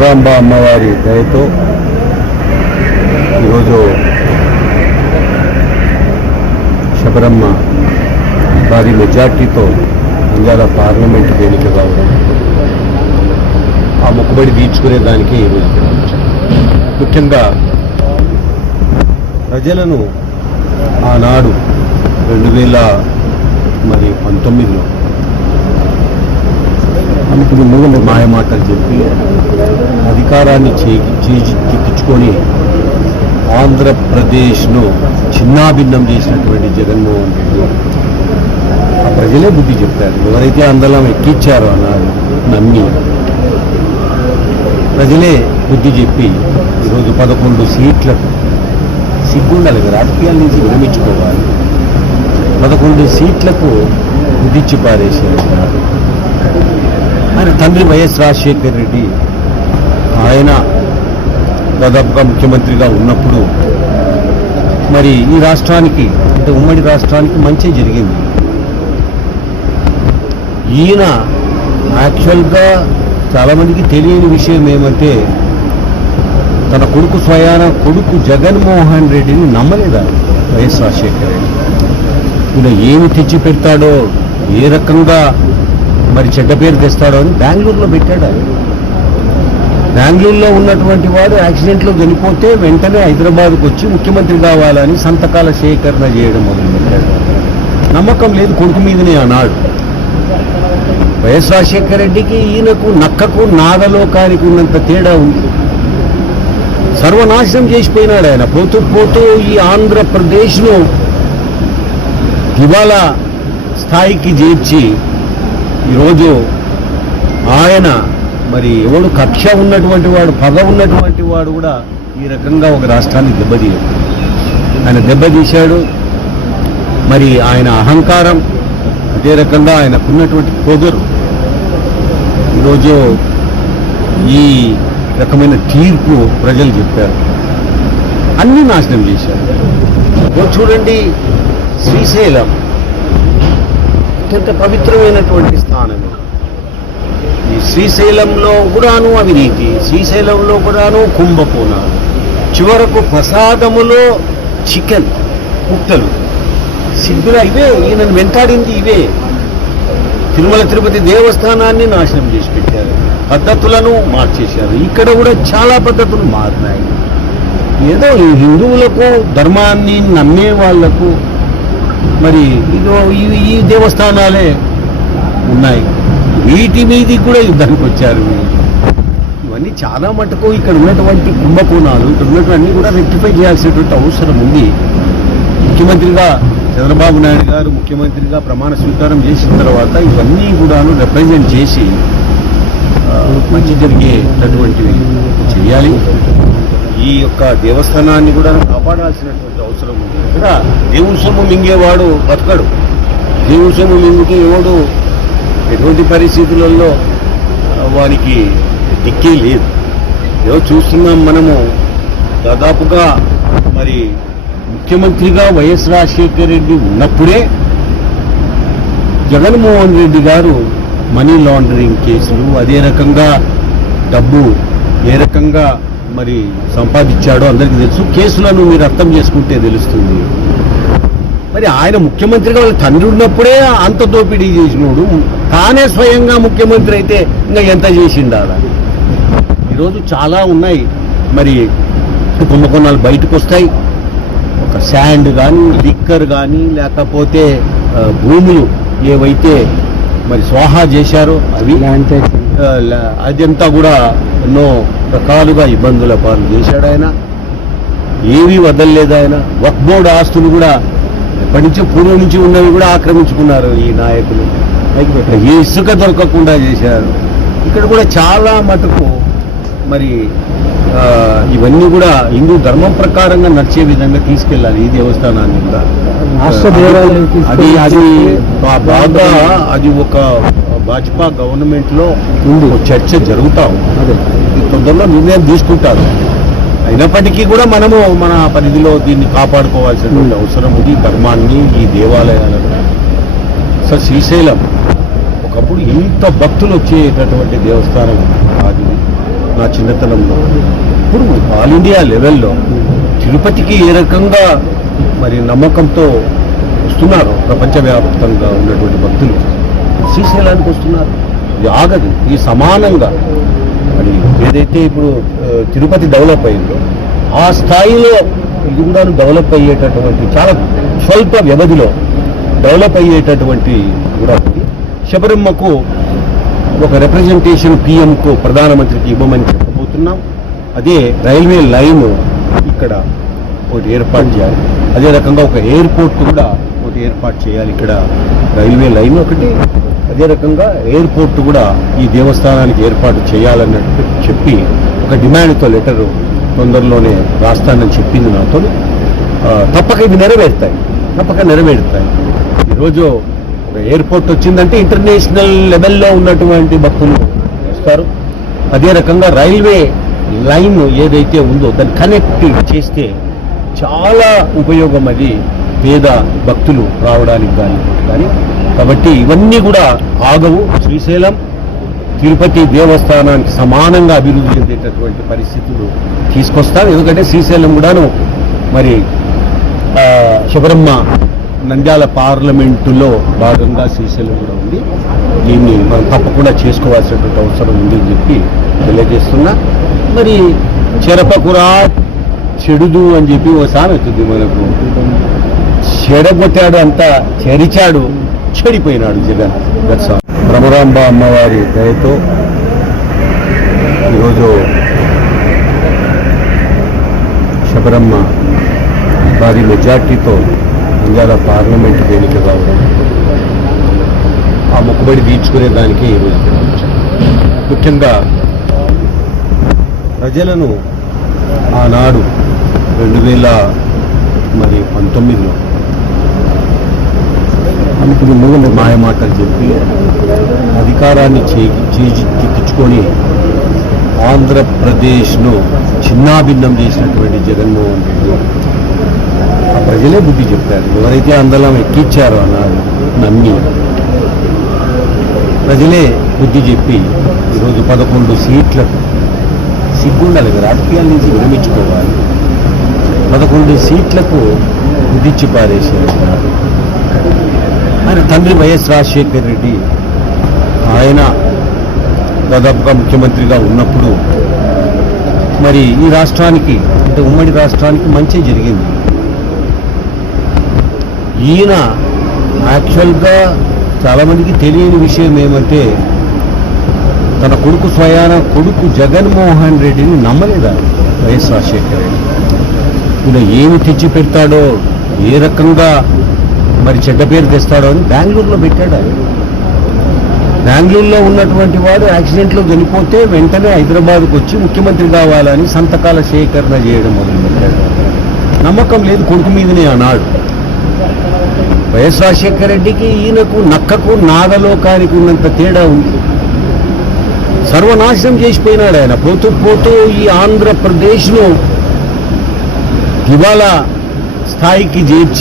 భ్రమరాంబ అమ్మవారి దయతో ఈరోజు శబరమ్మ భారీ మెజార్టీతో నంద్యాల పార్లమెంటుకు ఎన్నిక కావడం, ఆ మొక్కుబడి తీర్చుకునే దానికి ఈరోజు ముఖ్యంగా ప్రజలను ఆనాడు 2019లో అనుకుని మూల మాయమాటలు చెప్పి అధికారాన్ని చేజిక్కించుకొని ఆంధ్రప్రదేశ్ను చిన్నాభిన్నం చేసినటువంటి జగన్మోహన్ రెడ్డి ఆ ప్రజలే బుద్ధి చెప్పారు. ఎవరైతే అందలం ఎక్కించారో అన్నారు నమ్మి ప్రజలే బుద్ధి చెప్పి ఈరోజు 11 సీట్లకు సిగ్గుండాలి, రాజకీయాల నుంచి విరమించుకోవాలి. 11 సీట్లకు విధించి పారేసారు. ఆయన తండ్రి వైఎస్ రాజశేఖర్ రెడ్డి ఆయన దాదాపుగా ముఖ్యమంత్రిగా ఉన్నప్పుడు మరి ఈ రాష్ట్రానికి అంటే ఉమ్మడి రాష్ట్రానికి మంచి జరిగింది. ఈయన యాక్చువల్గా చాలామందికి తెలియని విషయం ఏమంటే తన కొడుకు స్వయాన కొడుకు జగన్మోహన్ రెడ్డిని నమ్మలేదా వైఎస్ రాజశేఖర్ రెడ్డి. ఈయన ఏమి తెచ్చి పెడతాడో, ఏ రకంగా మరి చెడ్డ పేరు తెస్తాడో అని బెంగళూరులో పెట్టాడు. బెంగళూరులో ఉన్నటువంటి వాడు యాక్సిడెంట్లో చనిపోతే వెంటనే హైదరాబాద్కు వచ్చి ముఖ్యమంత్రి కావాలని సంతకాల సేకరణ చేయడం మొదలుపెట్టాడు. నమ్మకం లేదు కొడుకు మీదనే ఆనాడు. వైఎస్ రాజశేఖర రెడ్డికి ఈయనకు నక్కకు నాగలోకానికి ఉన్నంత తేడా ఉంది. సర్వనాశనం చేసిపోయినాడు ఆయన. పోతూ పోతూ ఈ ఆంధ్రప్రదేశ్ను దివాలా స్థాయికి చేర్చి ఈరోజు ఆయన మరి ఎవడు కక్ష ఉన్నటువంటి వాడు, పగ ఉన్నటువంటి వాడు కూడా ఈ రకంగా ఒక రాష్ట్రాన్ని దెబ్బతీయడు. ఆయన దెబ్బతీశాడు. మరి ఆయన అహంకారం, అదే రకంగా ఆయనకున్నటువంటి పొగరు ఈరోజు ఈ రకమైన తీర్పు ప్రజలు చెప్పారు. అన్నీ నాశనం చేశారు. చూడండి, శ్రీశైలం అత్యంత పవిత్రమైనటువంటి స్థానం. ఈ శ్రీశైలంలో కూడాను అవినీతి, శ్రీశైలంలో కూడాను కుంభకోణాలు, చివరకు ప్రసాదములో చికెన్ ముట్టలు, సిద్ధులు ఇవే. ఈయనను వెంటాడింది ఇవే. తిరుమల తిరుపతి దేవస్థానాన్ని నాశనం చేసి పెట్టారు, పద్ధతులను మార్చేశారు. ఇక్కడ కూడా చాలా పద్ధతులు మారినాయి. ఏదో హిందువులకు, ధర్మాన్ని నమ్మే వాళ్లకు మరి ఇదో ఈ దేవస్థానాలే ఉన్నాయి. వీటి మీది కూడా యుద్ధానికి వచ్చారు. ఇవన్నీ చాలా మటుకు ఇక్కడ ఉన్నటువంటి కుంభకోణాలు, ఇక్కడ ఉన్నటువంటి కూడా రెక్టిఫై చేయాల్సినటువంటి అవసరం ఉంది. ముఖ్యమంత్రిగా చంద్రబాబు నాయుడు గారు ముఖ్యమంత్రిగా ప్రమాణ స్వీకారం చేసిన తర్వాత ఇవన్నీ కూడాను రిప్రజెంట్ చేసి మంచి జరిగేటటువంటివి చేయాలి. ఈ యొక్క దేవస్థానాన్ని కూడా కాపాడాల్సినటువంటి అవసరం ఉంది. ఇక్కడ దేవుని సొమ్ము మింగేవాడు బతకడు. దేవుని సొమ్ము మింగితే ఎవడు ఎటువంటి పరిస్థితులలో వారికి దిక్కే లేదు. ఏదో చూస్తున్నాం మనము. దాదాపుగా మరి ముఖ్యమంత్రిగా వైఎస్ రాజశేఖర రెడ్డి ఉన్నప్పుడే జగన్మోహన్ రెడ్డి గారు మనీ లాండరింగ్ కేసులు, అదే రకంగా డబ్బు ఏ రకంగా మరి సంపాదించాడో అందరికీ తెలుసు. కేసులను మీరు అర్థం చేసుకుంటే తెలుస్తుంది. మరి ఆయన ముఖ్యమంత్రిగా వాళ్ళ తండ్రి ఉన్నప్పుడే అంత దోపిడీ చేసినోడు తానే స్వయంగా ముఖ్యమంత్రి అయితే ఇంకా ఎంత చేసిండాల. ఈరోజు చాలా ఉన్నాయి. మరి కుంభకోణాలు బయటకు వస్తాయి. ఒక శాండ్ కానీ, లిక్కర్ కానీ, లేకపోతే భూములు ఏవైతే మరి స్వాహా చేశారో అవి, అదంతా కూడా ఎన్నో రకాలుగా ఇబ్బందుల పాలు చేశాడు ఆయన. ఏమీ వదలలేదు ఆయన. వక్ఫ్ బోర్డు ఆస్తులు కూడా ఎప్పటి నుంచో పూర్వం నుంచి ఉన్నవి కూడా ఆక్రమించుకున్నారు ఈ నాయకులు. ఏ ఇసుక దొరకకుండా చేశారు. ఇక్కడ కూడా చాలా మటుకు మరి ఇవన్నీ కూడా హిందూ ధర్మం ప్రకారంగా నడిచే విధంగా తీసుకెళ్ళాలి ఈ దేవస్థానాన్ని కూడా. బాగా అది ఒక భాజపా గవర్నమెంట్ లో చర్చ జరుగుతా ఉంది. తొందరలో నిర్ణయం తీసుకుంటారు. అయినప్పటికీ కూడా మనము మన పరిధిలో దీన్ని కాపాడుకోవాల్సినటువంటి అవసరం ఉంది. ధర్మాన్ని, ఈ దేవాలయాలను. సో శ్రీశైలం ఒకప్పుడు ఇంత భక్తులు వచ్చేటటువంటి దేవస్థానం కాదు. నా చిన్నతనంలో. ఇప్పుడు ఆల్ ఇండియా లెవెల్లో తిరుపతికి ఏ రకంగా మరి నమ్మకంతో వస్తున్నారు ప్రపంచవ్యాప్తంగా ఉన్నటువంటి భక్తులు, శ్రీశైలానికి వస్తున్నారు. ఇది ఆగదు. ఈ సమానంగా మరి ఏదైతే ఇప్పుడు తిరుపతి డెవలప్ అయిందో ఆ స్థాయిలో ఇది కూడా డెవలప్ అయ్యేటటువంటి, చాలా స్వల్ప వ్యవధిలో డెవలప్ అయ్యేటటువంటి కూడా ఉంది. శబరిమ్మకు ఒక రిప్రజెంటేషన్ పిఎంకు ప్రధానమంత్రికి ఇవ్వమని చెప్పబోతున్నాం. అదే రైల్వే లైన్ ఇక్కడ ఒకటి ఏర్పాటు చేయాలి. అదే రకంగా ఒక ఎయిర్పోర్ట్ కూడా ఒకటి ఏర్పాటు చేయాలి. ఇక్కడ రైల్వే లైన్ ఒకటి, అదే రకంగా ఎయిర్పోర్ట్ కూడా ఈ దేవస్థానానికి ఏర్పాటు చేయాలన్నట్టు చెప్పి ఒక డిమాండ్తో లెటరు తొందరలోనే రాస్తానని చెప్పింది నాతో. తప్పక ఇవి నెరవేరుతాయి. ఈరోజు ఒక ఎయిర్పోర్ట్ వచ్చిందంటే ఇంటర్నేషనల్ లెవెల్లో ఉన్నటువంటి భక్తులు వస్తారు. అదే రకంగా రైల్వే లైన్ ఏదైతే ఉందో దాన్ని కనెక్ట్ చేస్తే చాలా ఉపయోగం, అది పేద భక్తులు రావడానికి కానీ. కాబట్టి ఇవన్నీ కూడా ఆగవు. శ్రీశైలం తిరుపతి దేవస్థానానికి సమానంగా అభివృద్ధి చెందేటటువంటి పరిస్థితులు తీసుకొస్తారు. ఎందుకంటే శ్రీశైలం కూడాను మరి శబరమ్మ నంద్యాల పార్లమెంటులో భాగంగా శ్రీశైలం కూడా ఉంది. దీన్ని మనం తప్పకుండా చేసుకోవాల్సినటువంటి అవసరం ఉంది అని చెప్పి తెలియజేస్తున్నా. మరి చెరపకురా చెడుదు అని చెప్పి ఓ సామెత ఉంది మనకు. చెడగొట్టాడు అంతా చెరిచాడు, చెడిపోయినాడు జగన్. భ్రమరాంబ అమ్మవారి దయతో ఈరోజు శబరమ్మ భారీ మెజార్టీతో నంద్యాల పార్లమెంటు ఎన్నిక కావడం, ఆ మొక్కుబడి తీర్చుకునే దానికి ఈరోజు ముఖ్యంగా ప్రజలను ఆనాడు 2019లో అనుకుని మూల మాయమాటలు చెప్పి అధికారాన్ని చేజిక్కించుకొని ఆంధ్రప్రదేశ్ను చిన్నాభిన్నం చేసినటువంటి జగన్మోహన్ రెడ్డి ఆ ప్రజలే బుద్ధి చెప్పారు. ఎవరైతే అందలం ఎక్కించారో అన్నారు నమ్మి ప్రజలే బుద్ధి చెప్పి ఈరోజు 11 సీట్లకు, సిగ్గుండాలి రాజకీయాల నుంచి విరమించుకోవాలి, 11 సీట్లకు విధించి పారేసారు. ఆయన తండ్రి వైఎస్ రాజశేఖర్ రెడ్డి ఆయన దాదాపుగా ముఖ్యమంత్రిగా ఉన్నప్పుడు మరి ఈ రాష్ట్రానికి, అంటే ఉమ్మడి రాష్ట్రానికి మంచి జరిగింది. ఈయన యాక్చువల్గా చాలామందికి తెలియని విషయం ఏమంటే తన కొడుకు స్వయాన కొడుకు జగన్మోహన్ రెడ్డిని నమ్మలేదా వైఎస్ రాజశేఖర రెడ్డి. ఈయన ఏమి తెచ్చి పెడతాడో, ఏ రకంగా మరి చెడ్డ పేరు తెస్తాడో అని బెంగళూరులో పెట్టాడు. బెంగళూరులో ఉన్నటువంటి వాడు యాక్సిడెంట్లో చనిపోతే వెంటనే హైదరాబాద్కు వచ్చి ముఖ్యమంత్రి కావాలని సంతకాల సేకరణ చేయడం మొదలుపెట్టాడు. నమ్మకం లేదు కొడుకు మీదనే ఆనాడు. వైఎస్ రాజశేఖర రెడ్డికి ఈయనకు నక్కకు నాగలోకానికి ఉన్నంత తేడా ఉంది. సర్వనాశనం చేసిపోయినాడు ఆయన. పోతూ పోతూ ఈ ఆంధ్రప్రదేశ్ను దివాలా స్థాయికి చేర్చి